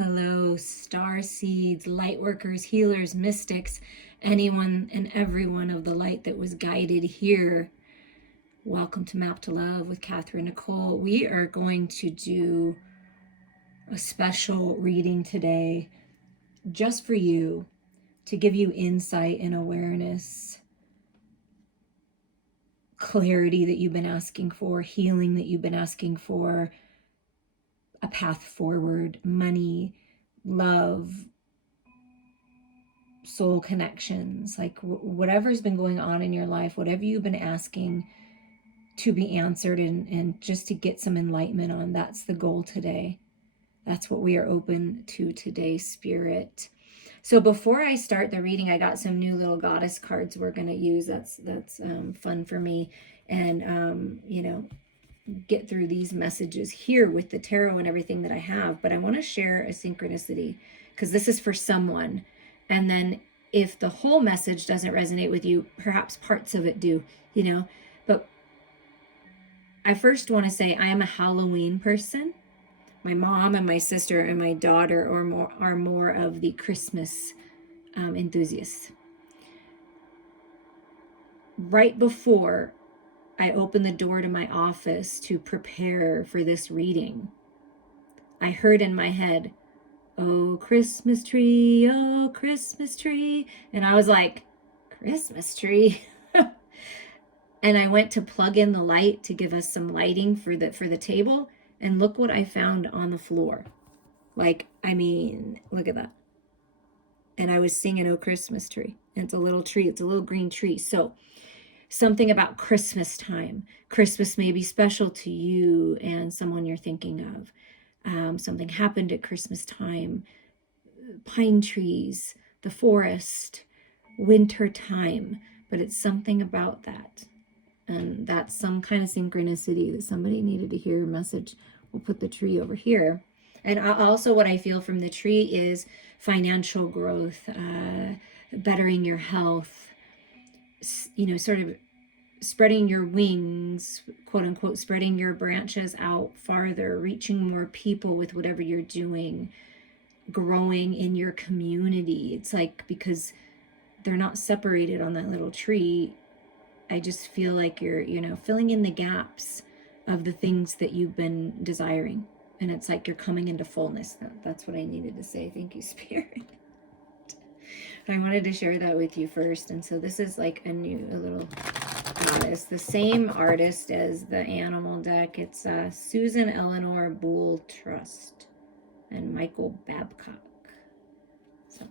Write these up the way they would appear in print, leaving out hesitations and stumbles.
Hello, Starseeds, Lightworkers, healers, mystics, anyone and everyone of the light that was guided here. Welcome to Map to Love with Catherine Nicole. We are going to do a special reading today just for you to give you insight and awareness, clarity that you've been asking for, healing that you've been asking for, a path forward, money, love, soul connections, like whatever's been going on in your life, whatever you've been asking to be answered and just to get some enlightenment on. That's the goal today. That's what we are open to today, Spirit. So before I start the reading, I got some new little goddess cards we're going to use. That's fun for me. And, get through these messages here with the tarot and everything that I have. But I want to share a synchronicity because this is for someone. And then if the whole message doesn't resonate with you, perhaps parts of it do, But I first want to say I am a Halloween person. My mom and my sister and my daughter are more of the Christmas enthusiasts. Right before I opened the door to my office to prepare for this reading, I heard in my head, "Oh, Christmas tree, oh, Christmas tree." And I was like, Christmas tree? And I went to plug in the light to give us some lighting for the table. And look what I found on the floor. Look at that. And I was singing, "Oh, Christmas tree." And it's a little tree. It's a little green tree. So something about Christmas time. Christmas may be special to you and someone you're thinking of. Something happened at Christmas time. Pine trees, the forest, winter time. But it's something about that. And that's some kind of synchronicity that somebody needed to hear a message. We'll put the tree over here. And also what I feel from the tree is financial growth, bettering your health, sort of spreading your wings, quote unquote, spreading your branches out farther, reaching more people with whatever you're doing, growing in your community. It's like, because they're not separated on that little tree, I just feel like you're, filling in the gaps of the things that you've been desiring. And it's like you're coming into fullness. That's what I needed to say. Thank you, Spirit. But I wanted to share that with you first. And so this is like a little goddess. The same artist as the animal deck. It's Susan Eleanor Boole Trust and Michael Babcock. So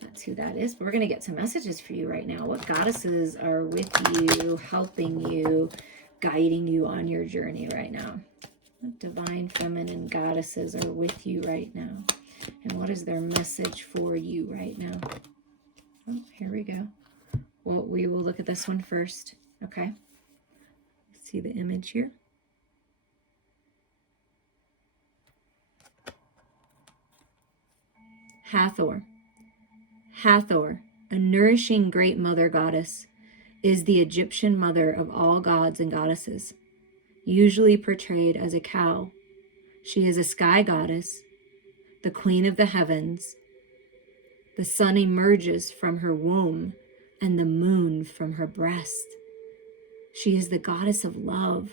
that's who that is. But we're going to get some messages for you right now. What goddesses are with you, helping you, guiding you on your journey right now? What divine feminine goddesses are with you right now? And what is their message for you right now? Oh, here we go. Well, we will look at this one first. Okay. See the image here? Hathor. Hathor, a nourishing great mother goddess, is the Egyptian mother of all gods and goddesses. Usually portrayed as a cow, she is a sky goddess, the queen of the heavens. The sun emerges from her womb and the moon from her breast. She is the goddess of love,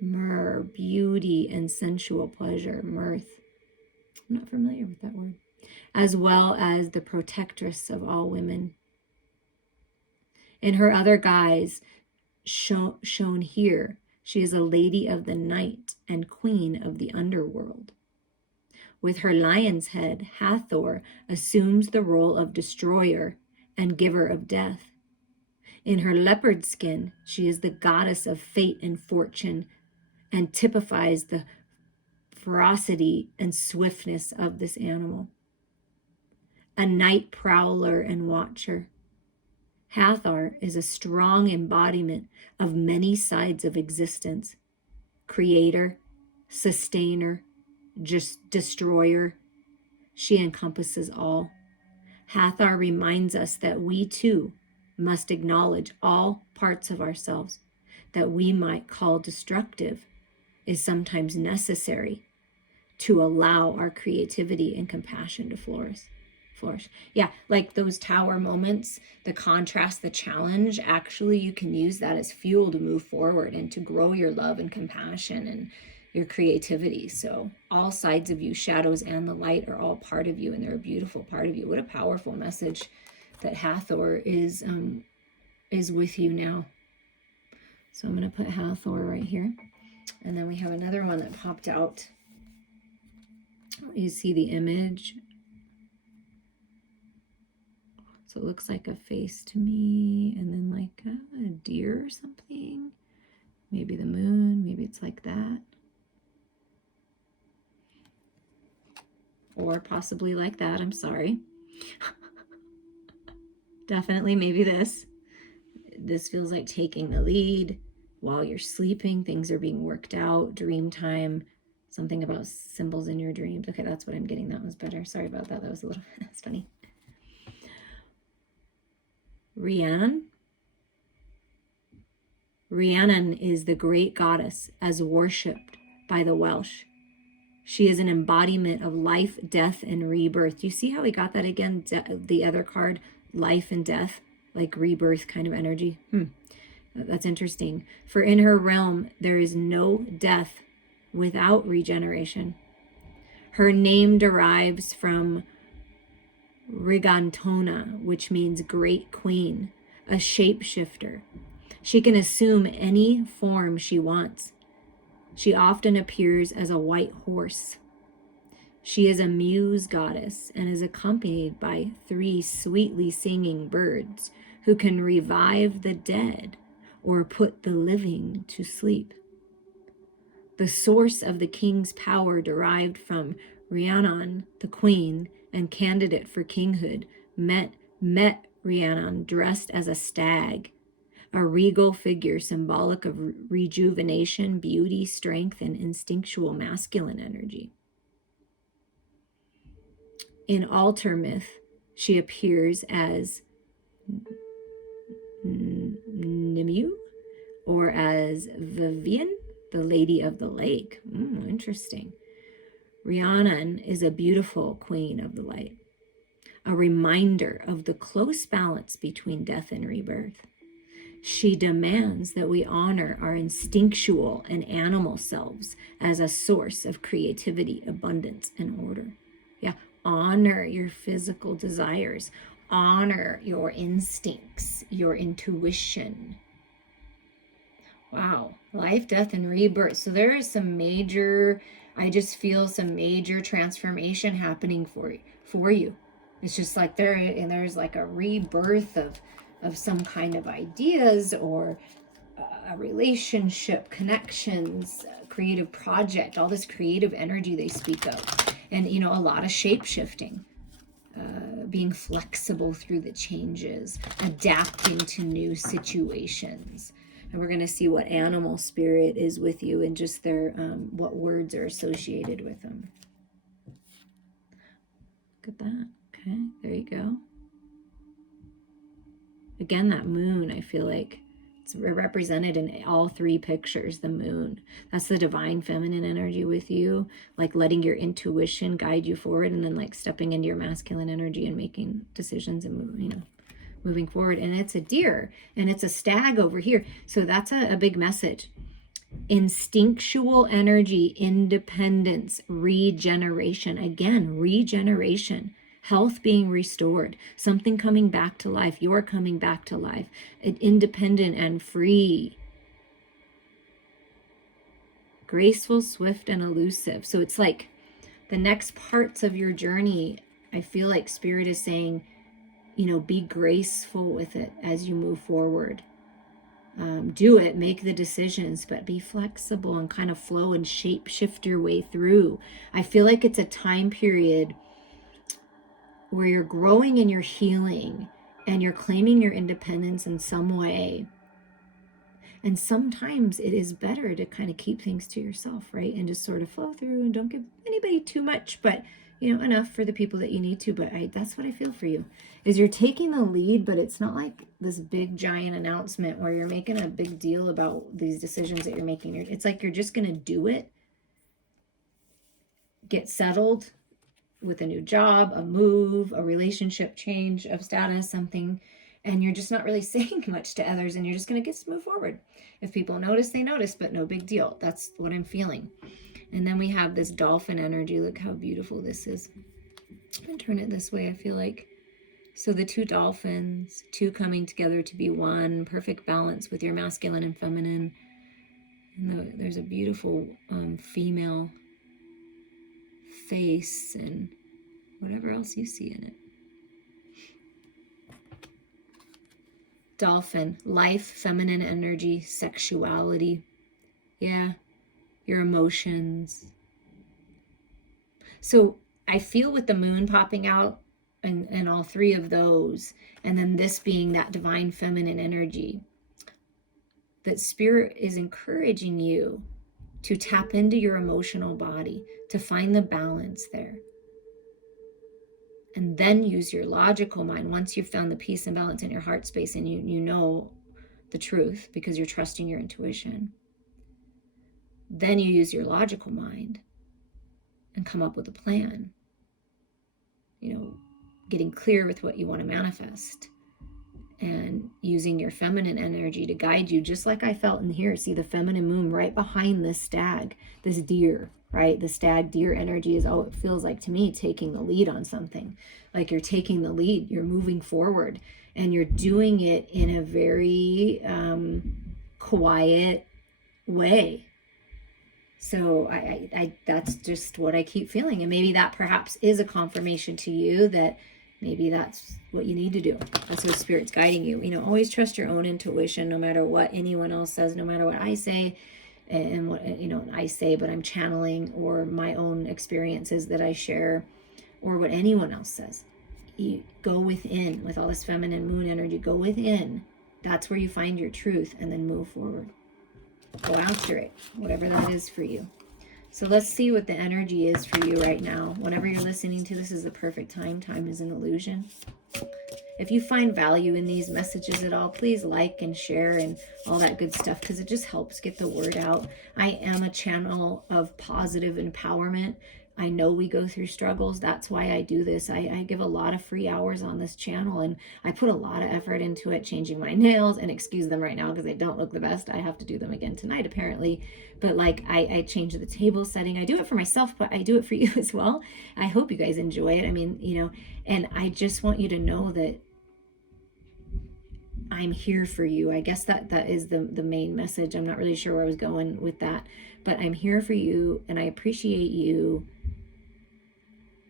myrrh, beauty, and sensual pleasure, mirth. I'm not familiar with that word. As well as the protectress of all women. In her other guise, shown here, she is a lady of the night and queen of the underworld. With her lion's head, Hathor assumes the role of destroyer and giver of death. In her leopard skin, she is the goddess of fate and fortune and typifies the ferocity and swiftness of this animal. A night prowler and watcher, Hathor is a strong embodiment of many sides of existence: creator, sustainer, just destroyer. She encompasses all. Hathor reminds us that we too must acknowledge all parts of ourselves that we might call destructive is sometimes necessary to allow our creativity and compassion to flourish. Yeah, like those tower moments, the contrast, the challenge, actually you can use that as fuel to move forward and to grow your love and compassion and your creativity. So all sides of you, shadows and the light, are all part of you, and they're a beautiful part of you. What a powerful message that Hathor is with you now. So I'm going to put Hathor right here. And then we have another one that popped out. You see the image. So it looks like a face to me, and then like a deer or something. Maybe the moon, maybe it's like that. Or possibly like that, I'm sorry. Definitely maybe this. This feels like taking the lead while you're sleeping. Things are being worked out, dream time, something about symbols in your dreams. Okay, that's what I'm getting. That was better. Sorry about that. That was a little, that's funny. Rhiannon is the great goddess as worshipped by the Welsh. She is an embodiment of life, death, and rebirth. Do you see how we got that again? The other card, life and death, like rebirth kind of energy. That's interesting. For in her realm, there is no death without regeneration. Her name derives from Rigantona, which means great queen, a shapeshifter. She can assume any form she wants. She often appears as a white horse. She is a muse goddess and is accompanied by 3 sweetly singing birds who can revive the dead or put the living to sleep. The source of the king's power derived from Rhiannon, the queen and candidate for kinghood, met Rhiannon dressed as a stag, a regal figure symbolic of rejuvenation, beauty, strength, and instinctual masculine energy. In altar myth, she appears as Nimue or as Vivian, the Lady of the Lake. Interesting. Rhiannon is a beautiful queen of the light, a reminder of the close balance between death and rebirth. She demands that we honor our instinctual and animal selves as a source of creativity, abundance, and order. Yeah, honor your physical desires. Honor your instincts, your intuition. Wow, life, death, and rebirth. So there is some major, I just feel some major transformation happening for you. It's just like there's like a rebirth of some kind of ideas or a relationship, connections, creative project, all this creative energy they speak of. And, a lot of shape shifting, being flexible through the changes, adapting to new situations. And we're going to see what animal spirit is with you and just their, what words are associated with them. Look at that. Okay, there you go. Again, that moon, I feel like it's represented in all 3 pictures, the moon. That's the divine feminine energy with you, like letting your intuition guide you forward, and then like stepping into your masculine energy and making decisions and moving forward. And it's a deer and it's a stag over here. So that's a big message. Instinctual energy, independence, regeneration. Again, regeneration. Health being restored, something coming back to life, you're coming back to life, independent and free, graceful, swift, and elusive. So it's like the next parts of your journey, I feel like Spirit is saying, be graceful with it as you move forward. Do it, make the decisions, but be flexible and kind of flow and shape shift your way through. I feel like it's a time period where you're growing and you're healing and you're claiming your independence in some way. And sometimes it is better to kind of keep things to yourself, right? And just sort of flow through and don't give anybody too much, but enough for the people that you need to. But that's what I feel for you, is you're taking the lead, but it's not like this big giant announcement where you're making a big deal about these decisions that you're making. It's like you're just going to do it. get settled with a new job, a move, a relationship change of status, something, and you're just not really saying much to others, and you're just going to move forward. If people notice, they notice, but no big deal. That's what I'm feeling. And then we have this dolphin energy. Look how beautiful this is. I'm going to turn it this way, I feel like. So the two dolphins, two coming together to be one, perfect balance with your masculine and feminine. And there's a beautiful female face and whatever else you see in it. Dolphin, life, feminine energy, sexuality. Yeah, your emotions. So I feel with the moon popping out and all three of those, and then this being that divine feminine energy, that spirit is encouraging you to tap into your emotional body, to find the balance there. And then use your logical mind once you've found the peace and balance in your heart space and you know the truth because you're trusting your intuition. Then you use your logical mind and come up with a plan. Getting clear with what you want to manifest and using your feminine energy to guide you, just like I felt in here. See the feminine moon right behind this stag, this deer, right? The stag deer energy is, it feels like to me, taking the lead on something. Like you're taking the lead, you're moving forward, and you're doing it in a very quiet way. So I that's just what I keep feeling. And maybe that perhaps is a confirmation to you that maybe that's what you need to do. That's what Spirit's guiding you. Always trust your own intuition, no matter what anyone else says, no matter what I say and what, I say, but I'm channeling, or my own experiences that I share, or what anyone else says. You go within with all this feminine moon energy, go within. That's where you find your truth, and then move forward. Go after it, whatever that is for you. So let's see what the energy is for you right now. Whenever you're listening to this is the perfect time. Time is an illusion. If you find value in these messages at all, please like and share and all that good stuff, because it just helps get the word out. I am a channel of positive empowerment. I know we go through struggles. That's why I do this. I give a lot of free hours on this channel, and I put a lot of effort into it, changing my nails, and excuse them right now because they don't look the best. I have to do them again tonight apparently. But I change the table setting. I do it for myself, but I do it for you as well. I hope you guys enjoy it. And I just want you to know that I'm here for you. I guess that is the main message. I'm not really sure where I was going with that, but I'm here for you, and I appreciate you,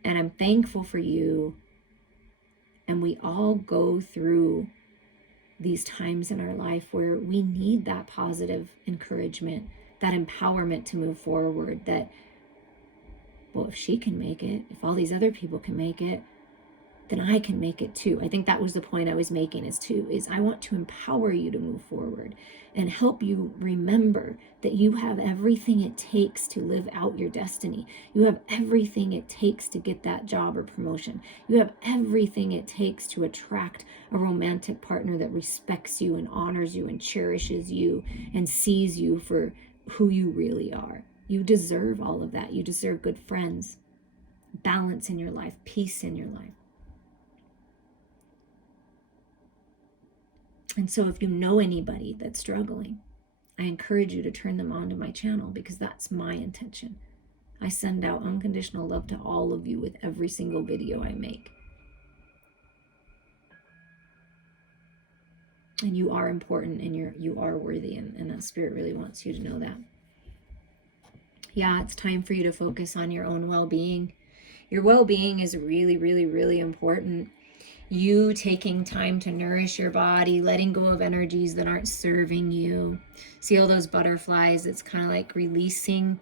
and I'm thankful for you. And we all go through these times in our life where we need that positive encouragement, that empowerment to move forward, that, well, if she can make it, if all these other people can make it, then I can make it too. I think that was the point I was making, is I want to empower you to move forward and help you remember that you have everything it takes to live out your destiny. You have everything it takes to get that job or promotion. You have everything it takes to attract a romantic partner that respects you and honors you and cherishes you and sees you for who you really are. You deserve all of that. You deserve good friends, balance in your life, peace in your life. And so if you know anybody that's struggling, I encourage you to turn them on to my channel, because that's my intention. I send out unconditional love to all of you with every single video I make. And you are important, and you are worthy, and that Spirit really wants you to know that. Yeah, it's time for you to focus on your own well-being. Your well-being is really, really, really important. You taking time to nourish your body, letting go of energies that aren't serving you. See all those butterflies? It's kind of like releasing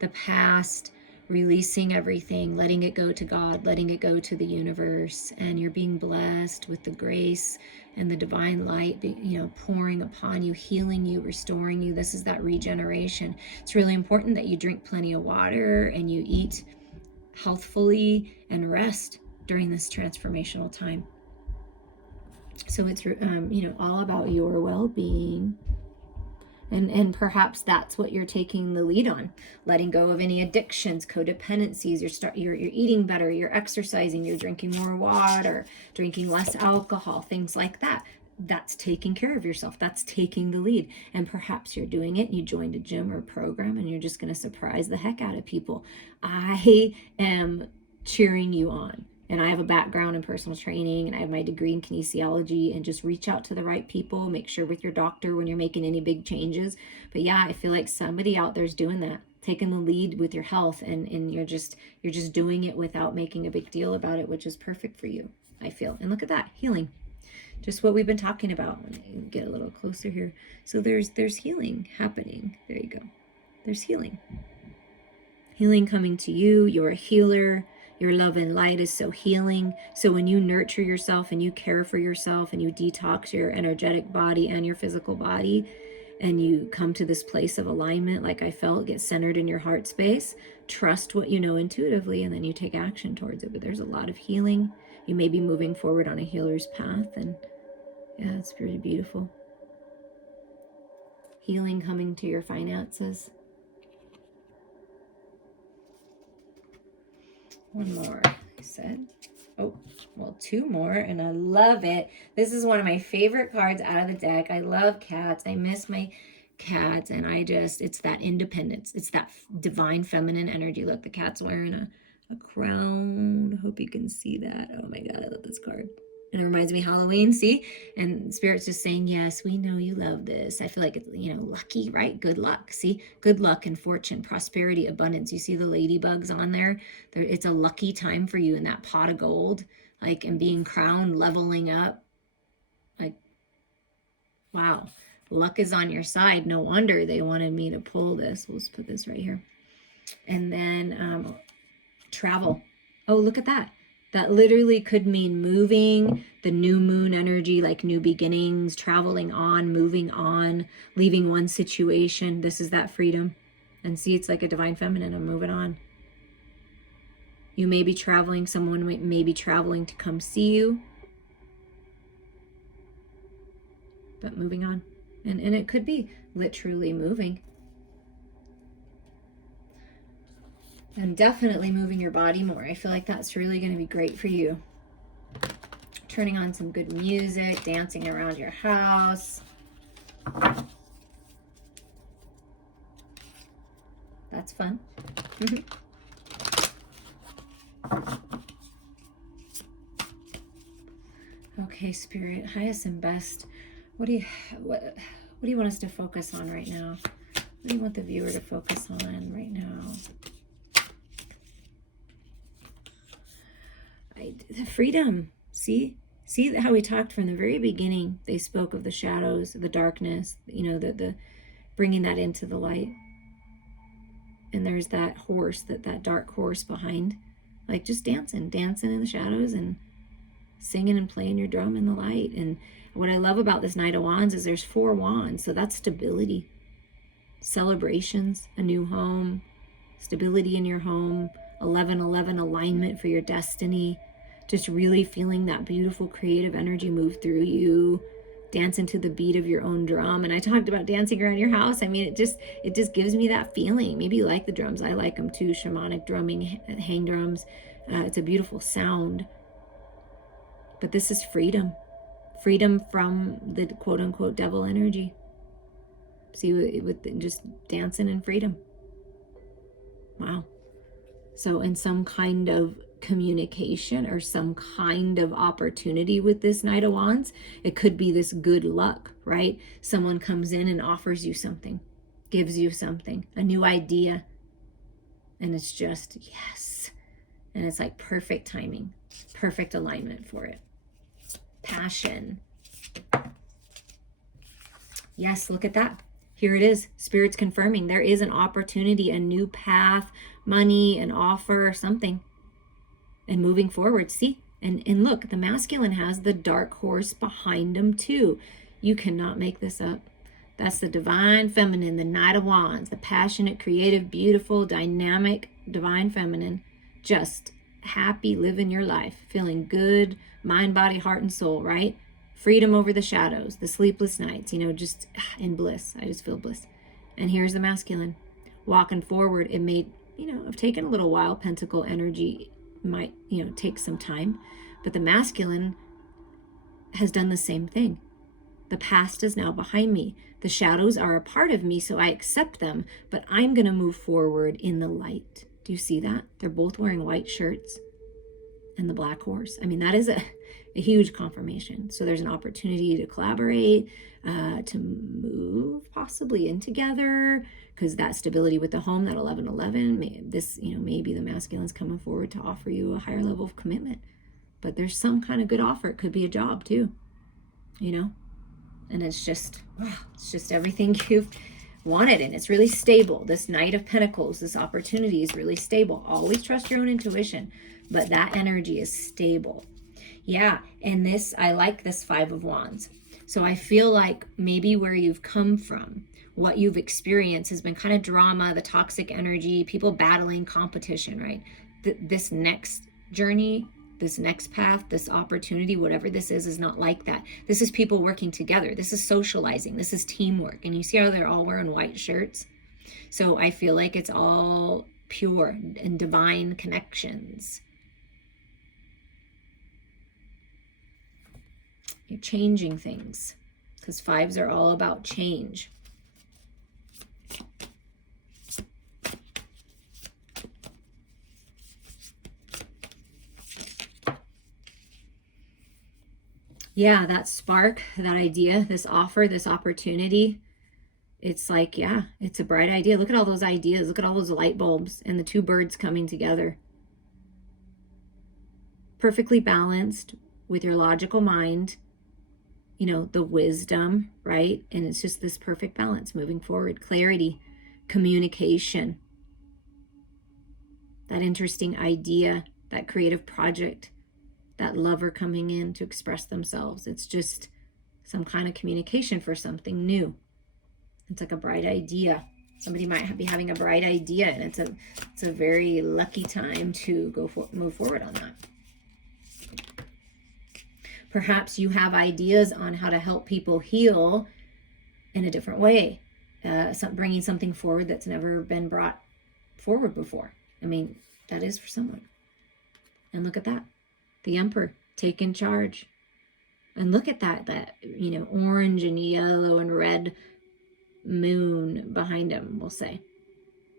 the past, releasing everything, letting it go to God, letting it go to the universe. And you're being blessed with the grace and the divine light, pouring upon you, healing you, restoring you. This is that regeneration. It's really important that you drink plenty of water and you eat healthfully and rest during this transformational time. So it's all about your well-being And perhaps that's what you're taking the lead on. Letting go of any addictions, codependencies. You're eating better, you're exercising, you're drinking more water, drinking less alcohol, things like that. That's taking care of yourself. That's taking the lead. And perhaps you're doing it and you joined a gym or a program and you're just going to surprise the heck out of people. I am cheering you on. And I have a background in personal training and I have my degree in kinesiology, and just reach out to the right people. Make sure with your doctor when you're making any big changes. But yeah, I feel like somebody out there's doing that, taking the lead with your health, and you're just doing it without making a big deal about it, which is perfect for you, I feel. And look at that, healing. Just what we've been talking about. When I get a little closer here. So there's healing happening. There you go. There's healing. Healing coming to you. You're a healer. Your love and light is so healing. So when you nurture yourself and you care for yourself and you detox your energetic body and your physical body, and you come to this place of alignment, like I felt, get centered in your heart space, trust what you know intuitively, and then you take action towards it. But there's a lot of healing. You may be moving forward on a healer's path, and yeah, it's pretty beautiful. Healing coming to your finances. One more, I said. Oh, well, two more, and I love it. This is one of my favorite cards out of the deck. I love cats. I miss my cats, and it's that independence. It's that divine feminine energy. Look, the cat's wearing a crown. Hope you can see that. Oh my God, I love this card. And it reminds me of Halloween, see? And Spirit's just saying, yes, we know you love this. I feel like it's, lucky, right? Good luck, see? Good luck and fortune, prosperity, abundance. You see the ladybugs on there? It's a lucky time for you in that pot of gold, like, and being crowned, leveling up. Like, wow, luck is on your side. No wonder they wanted me to pull this. We'll just put this right here. And then travel. Oh, look at that. That literally could mean moving, the new moon energy, like new beginnings, traveling on, moving on, leaving one situation. This is that freedom. And see, it's like a divine feminine. I'm moving on. You may be traveling. Someone may be traveling to come see you. But moving on. And it could be literally moving. And definitely moving your body more. I feel like that's really going to be great for you. Turning on some good music, dancing around your house. That's fun. Okay, Spirit, highest and best. What do you want us to focus on right now? What do you want the viewer to focus on right now? The freedom. See how we talked from the very beginning. They spoke of the shadows, the darkness, the bringing that into the light. And there's that horse, that dark horse behind, like just dancing in the shadows and singing and playing your drum in the light. And what I love about this Knight of Wands is there's 4 wands. So that's stability, celebrations, a new home, stability in your home, 11-11 alignment for your destiny. Just really feeling that beautiful creative energy move through you, dancing to the beat of your own drum. And I talked about dancing around your house. I mean, it just gives me that feeling. Maybe you like the drums. I like them too. Shamanic drumming, hang drums. It's a beautiful sound. But this is freedom. Freedom from the quote unquote devil energy. See, with just dancing in freedom. Wow. So in some kind of communication or some kind of opportunity with this Knight of Wands, it could be this good luck, right? Someone comes in and offers you something, gives you something, a new idea, and it's just yes. And it's like perfect timing, perfect alignment for it. Passion. Yes, look at that. Here it is. Spirit's confirming there is an opportunity, a new path, money, an offer, something. And moving forward, see? And look, the masculine has the dark horse behind him too. You cannot make this up. That's the divine feminine, the Knight of Wands, the passionate, creative, beautiful, dynamic, divine feminine. Just happy living your life, feeling good, mind, body, heart, and soul, right? freedom over the shadows, the sleepless nights, just in bliss. I just feel bliss. And here's the masculine walking forward. It may, have taken a little while. Pentacle energy might, take some time, but the masculine has done the same thing. The past is now behind me. The shadows are a part of me, so I accept them, but I'm going to move forward in the light. Do you see that? They're both wearing white shirts and the black horse. I mean, that is a huge confirmation. So there's an opportunity to collaborate, to move possibly in together, because that stability with the home, that 1111, maybe the masculine's coming forward to offer you a higher level of commitment. But there's some kind of good offer. It could be a job too, and it's just everything you've wanted, and it's really stable. This Knight of Pentacles, this opportunity is really stable. Always trust your own intuition, but that energy is stable. Yeah, and I like this Five of Wands. So I feel like maybe where you've come from, what you've experienced has been kind of drama, the toxic energy, people battling, competition, right? This next journey, this next path, this opportunity, whatever this is not like that. This is people working together. This is socializing. This is teamwork. And you see how they're all wearing white shirts? So I feel like it's all pure and divine connections. You're changing things, because fives are all about change. Yeah, that spark, that idea, this offer, this opportunity, it's like, yeah, it's a bright idea. Look at all those ideas. Look at all those light bulbs and the two birds coming together. Perfectly balanced with your logical mind, the wisdom, right? And it's just this perfect balance moving forward. Clarity, communication, that interesting idea, that creative project, that lover coming in to express themselves. It's just some kind of communication for something new. It's like a bright idea. Somebody might be having a bright idea, and it's a very lucky time to move forward on that. Perhaps you have ideas on how to help people heal in a different way, bringing something forward that's never been brought forward before. I mean, that is for someone. And look at that. The Emperor taking charge. And look at that orange and yellow and red moon behind him, we'll say.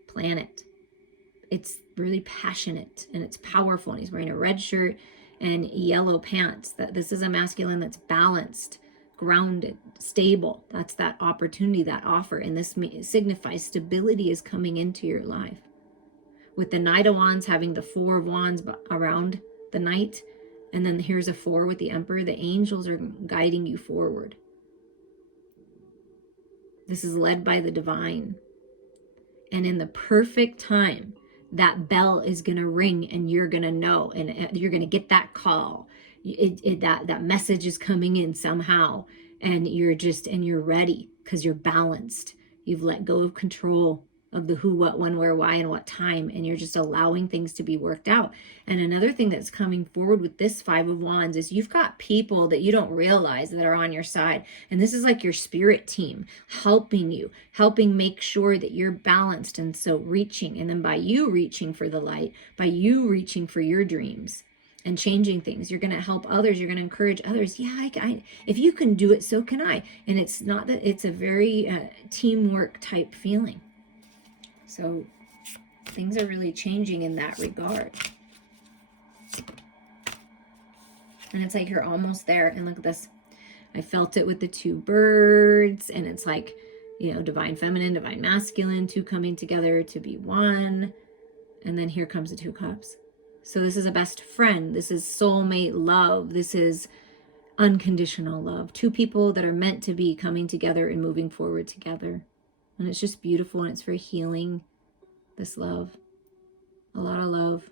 Planet. It's really passionate and it's powerful. And he's wearing a red shirt and yellow pants. This is a masculine that's balanced, grounded, stable. That's that opportunity, that offer. And this signifies stability is coming into your life. With the Knight of Wands having the Four of Wands around the Knight, and then here's a 4 with the Emperor. The angels are guiding you forward. This is led by the divine. And in the perfect time, that bell is going to ring and you're going to know, and you're going to get that call. That message is coming in somehow, and you're ready because you're balanced. You've let go of control of the who, what, when, where, why, and what time, and you're just allowing things to be worked out. And another thing that's coming forward with this Five of Wands is you've got people that you don't realize that are on your side. And this is like your spirit team helping you, helping make sure that you're balanced. And so reaching, and then by you reaching for the light, by you reaching for your dreams and changing things, you're going to help others. You're going to encourage others. Yeah, if you can do it, so can I. And it's not that, it's a very teamwork type feeling. So things are really changing in that regard. And it's like you're almost there. And look at this. I felt it with the two birds. And it's like, divine feminine, divine masculine, two coming together to be one. And then here comes the Two Cups. So this is a best friend. This is soulmate love. This is unconditional love. Two people that are meant to be coming together and moving forward together. And it's just beautiful, and it's very healing, this love. A lot of love.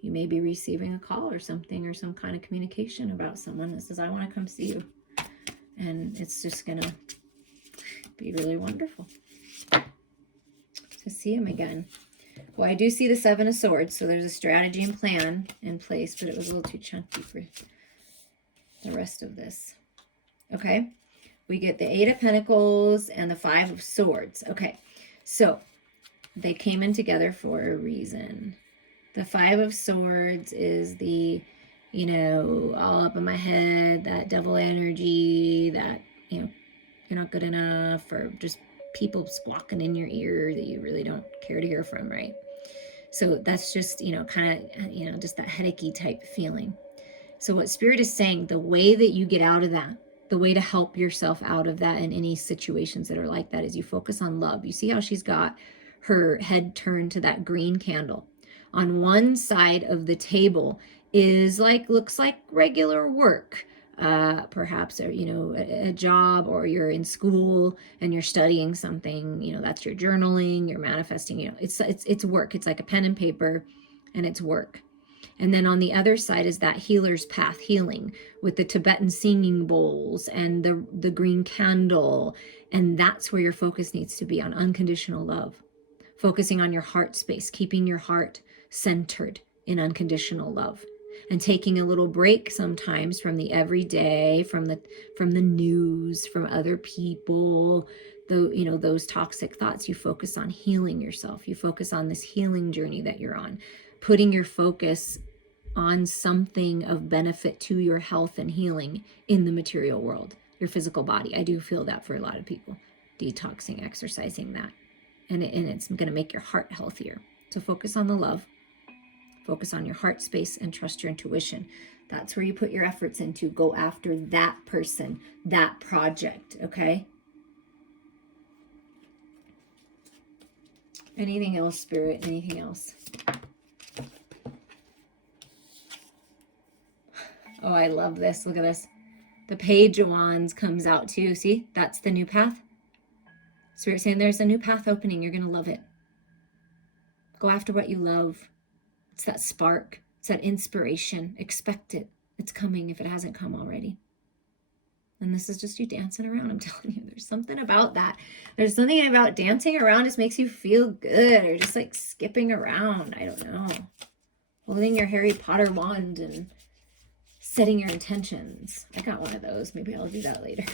You may be receiving a call or something, or some kind of communication about someone that says, I want to come see you. And it's just going to be really wonderful to see him again. Well, I do see the Seven of Swords, so there's a strategy and plan in place, but it was a little too chunky for the rest of this. Okay. We get the 8 of Pentacles and the 5 of Swords. Okay. So they came in together for a reason. The 5 of Swords is the, you know, all up in my head, that devil energy, that, you know, you're not good enough, or just people squawking in your ear that you really don't care to hear from, right? So that's just, you know, kind of, you know, just that headachy type feeling. So what Spirit is saying, the way that you get out of that, the way to help yourself out of that in any situations that are like that, is you focus on love. You see how she's got her head turned to that green candle. On one side of the table is looks like regular work, perhaps, or, you know, a job, or you're in school and you're studying something, you know, that's your journaling, you're manifesting, you know, it's work. It's like a pen and paper, and it's work. And then on the other side is that healer's path, healing, with the Tibetan singing bowls and the green candle. And that's where your focus needs to be, on unconditional love, focusing on your heart space, keeping your heart centered in unconditional love, and taking a little break sometimes from the everyday, from the news, from other people, you know, those toxic thoughts. You focus on healing yourself. You focus on this healing journey that you're on, putting your focus on something of benefit to your health and healing in the material world, your physical body. I do feel that for a lot of people, detoxing, exercising, that. And it's going to make your heart healthier. So focus on the love, focus on your heart space, and trust your intuition. That's where you put your efforts into. Go after that person, that project, okay? Anything else, Spirit? Anything else? Oh, I love this. Look at this. The Page of Wands comes out too. See, that's the new path. Spirit saying there's a new path opening. You're going to love it. Go after what you love. It's that spark. It's that inspiration. Expect it. It's coming if it hasn't come already. And this is just you dancing around. I'm telling you, there's something about that. There's something about dancing around just makes you feel good, or just like skipping around. I don't know. Holding your Harry Potter wand and setting your intentions. I got one of those. Maybe I'll do that later.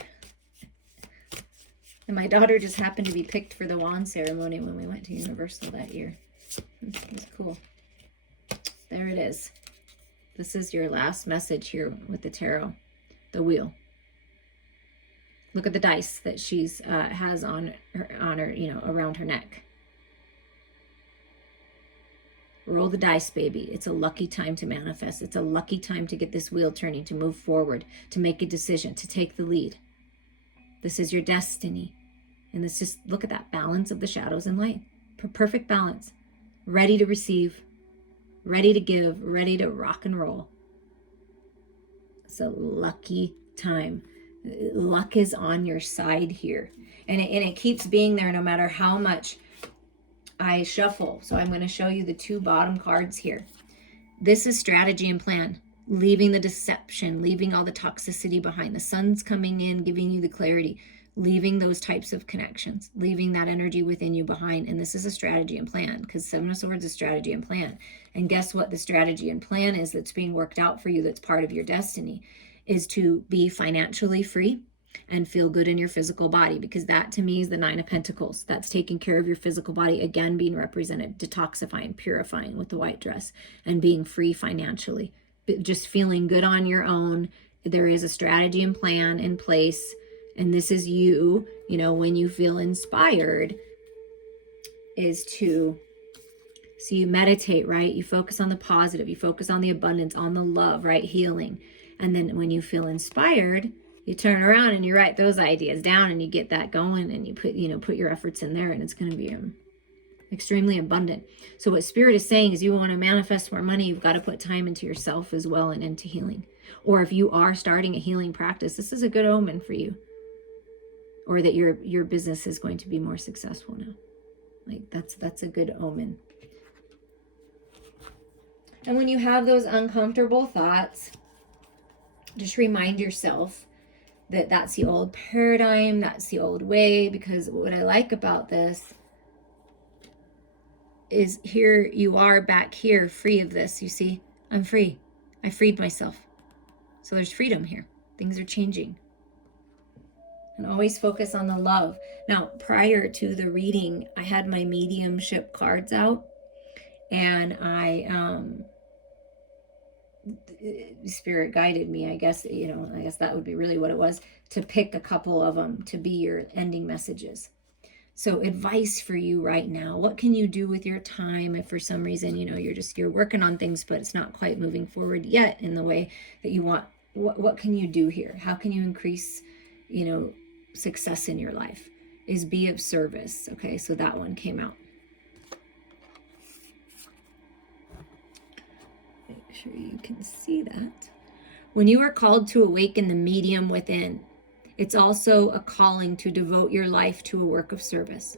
And my daughter just happened to be picked for the wand ceremony when we went to Universal that year. It was cool. There it is. This is your last message here with the tarot. The wheel. Look at the dice that she's has on her, you know, around her neck. Roll the dice, baby. It's a lucky time to manifest. It's a lucky time to get this wheel turning, to move forward, to make a decision, to take the lead. This is your destiny. And it's just, look at that balance of the shadows and light. Perfect balance. Ready to receive, ready to give, ready to rock and roll. It's a lucky time. Luck is on your side here. And it keeps being there no matter how much I shuffle. So I'm going to show you the 2 bottom cards here. This is strategy and plan. Leaving the deception, leaving all the toxicity behind. The sun's coming in, giving you the clarity, leaving those types of connections, leaving that energy within you behind. And this is a strategy and plan, because 7 of Swords is strategy and plan. And guess what the strategy and plan is that's being worked out for you, that's part of your destiny, is to be financially free and feel good in your physical body, because that to me is the 9 of Pentacles. That's taking care of your physical body, again being represented, detoxifying, purifying with the white dress, and being free financially, just feeling good on your own. There is a strategy and plan in place, and this is you, you know, when you feel inspired, is to, so you meditate, right? You focus on the positive, you focus on the abundance, on the love, right? Healing. And then when you feel inspired, you turn around and you write those ideas down, and you get that going, and you put your efforts in there, and it's going to be extremely abundant. So what Spirit is saying is, you want to manifest more money, you've got to put time into yourself as well, and into healing. Or if you are starting a healing practice, this is a good omen for you. Or that your business is going to be more successful now. Like that's a good omen. And when you have those uncomfortable thoughts, just remind yourself that that's the old paradigm, that's the old way. Because what I like about this is, here you are back here, free of this. You see, I'm free. I freed myself. So there's freedom here. Things are changing. And always focus on the love. Now, prior to the reading, I had my mediumship cards out, and Spirit guided me, I guess, I guess that would be really what it was, to pick a couple of them to be your ending messages. So advice for you right now: what can you do with your time if for some reason, you're working on things, but it's not quite moving forward yet in the way that you want? What can you do here? How can you increase, success in your life? Is be of service. Okay, so that one came out. Make sure you can see that. When you are called to awaken the medium within, it's also a calling to devote your life to a work of service.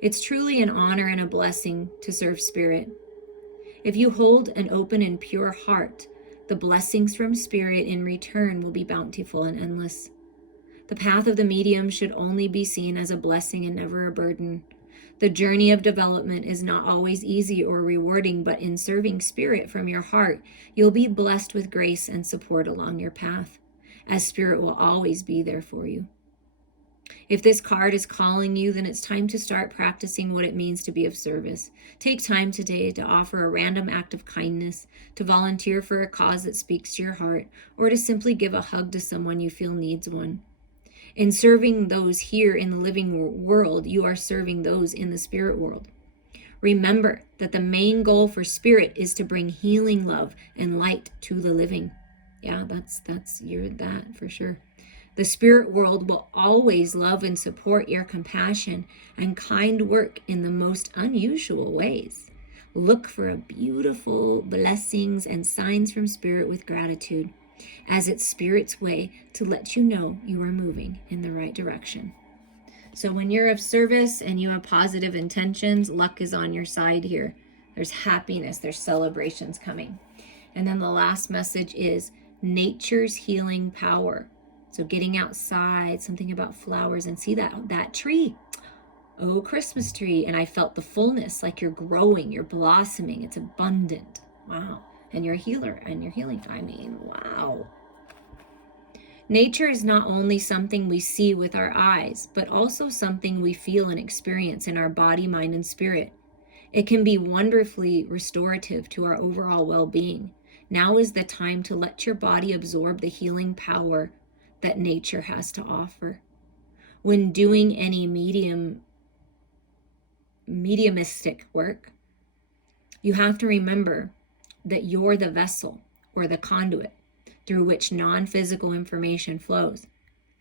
It's truly an honor and a blessing to serve Spirit. If you hold an open and pure heart, the blessings from Spirit in return will be bountiful and endless. The path of the medium should only be seen as a blessing and never a burden. The journey of development is not always easy or rewarding, but in serving Spirit from your heart, you'll be blessed with grace and support along your path, as Spirit will always be there for you. If this card is calling you, then it's time to start practicing what it means to be of service. Take time today to offer a random act of kindness, to volunteer for a cause that speaks to your heart, or to simply give a hug to someone you feel needs one. In serving those here in the living world, you are serving those in the spirit world. Remember that the main goal for Spirit is to bring healing, love, and light to the living. Yeah, you're that for sure. The spirit world will always love and support your compassion and kind work in the most unusual ways. Look for beautiful blessings and signs from Spirit with gratitude, as it's Spirit's way to let you know you are moving in the right direction. So when you're of service and you have positive intentions, luck is on your side here. There's happiness, there's celebrations coming. And then the last message is nature's healing power. So getting outside, something about flowers, and see that tree. Oh, Christmas tree. And I felt the fullness, like you're growing, you're blossoming. It's abundant. Wow. And you're a healer and you're healing. I mean, wow. Nature is not only something we see with our eyes, but also something we feel and experience in our body, mind, and spirit. It can be wonderfully restorative to our overall well-being. Now is the time to let your body absorb the healing power that nature has to offer. When doing any mediumistic work, you have to remember that you're the vessel or the conduit through which non-physical information flows.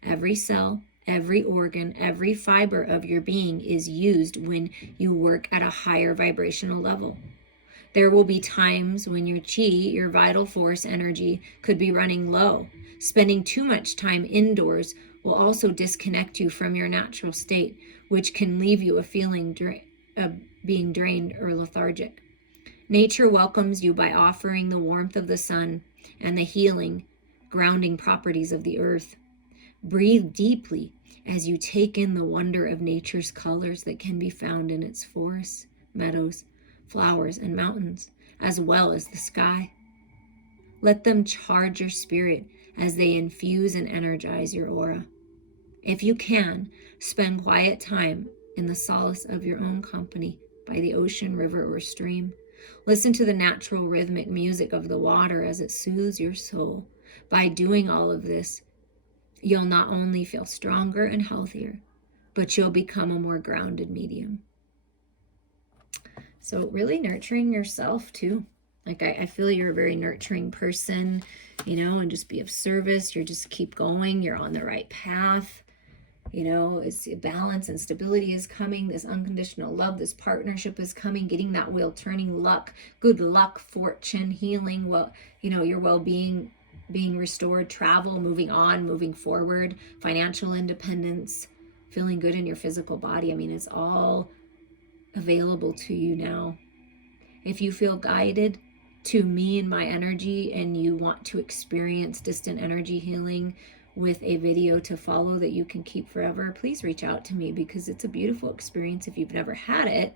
Every cell, every organ, every fiber of your being is used when you work at a higher vibrational level. There will be times when your chi, your vital force energy, could be running low. Spending too much time indoors will also disconnect you from your natural state, which can leave you a feeling of being drained or lethargic. Nature welcomes you by offering the warmth of the sun and the healing, grounding properties of the earth. Breathe deeply as you take in the wonder of nature's colors that can be found in its forests, meadows, flowers, and mountains, as well as the sky. Let them charge your spirit as they infuse and energize your aura. If you can, spend quiet time in the solace of your own company by the ocean, river, or stream. Listen to the natural rhythmic music of the water as it soothes your soul. By doing all of this, you'll not only feel stronger and healthier, but you'll become a more grounded medium. So really nurturing yourself too. Like I feel you're a very nurturing person, and just be of service. You're just keep going. You're on the right path. It's balance and stability is coming. This unconditional love, this partnership is coming, getting that wheel turning, luck, good luck, fortune, healing, your well-being being restored, travel, moving on, moving forward, financial independence, feeling good in your physical body. I mean, it's all available to you now. If you feel guided to me and my energy and you want to experience distant energy healing with a video to follow that you can keep forever, please reach out to me, because it's a beautiful experience if you've never had it.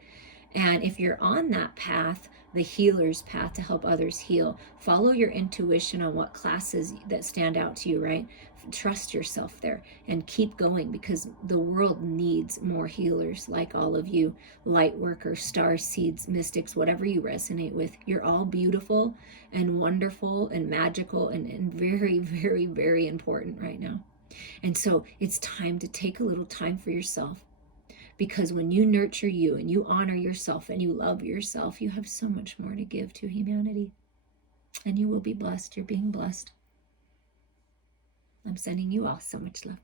And if you're on that path, the healer's path to help others heal. Follow your intuition on what classes that stand out to you, right? Trust yourself there and keep going, because the world needs more healers like all of you, light workers, star seeds, mystics, whatever you resonate with. You're all beautiful and wonderful and magical and very, very, very important right now. And so it's time to take a little time for yourself, because when you nurture you and you honor yourself and you love yourself, you have so much more to give to humanity. And you will be blessed. You're being blessed. I'm sending you all so much love.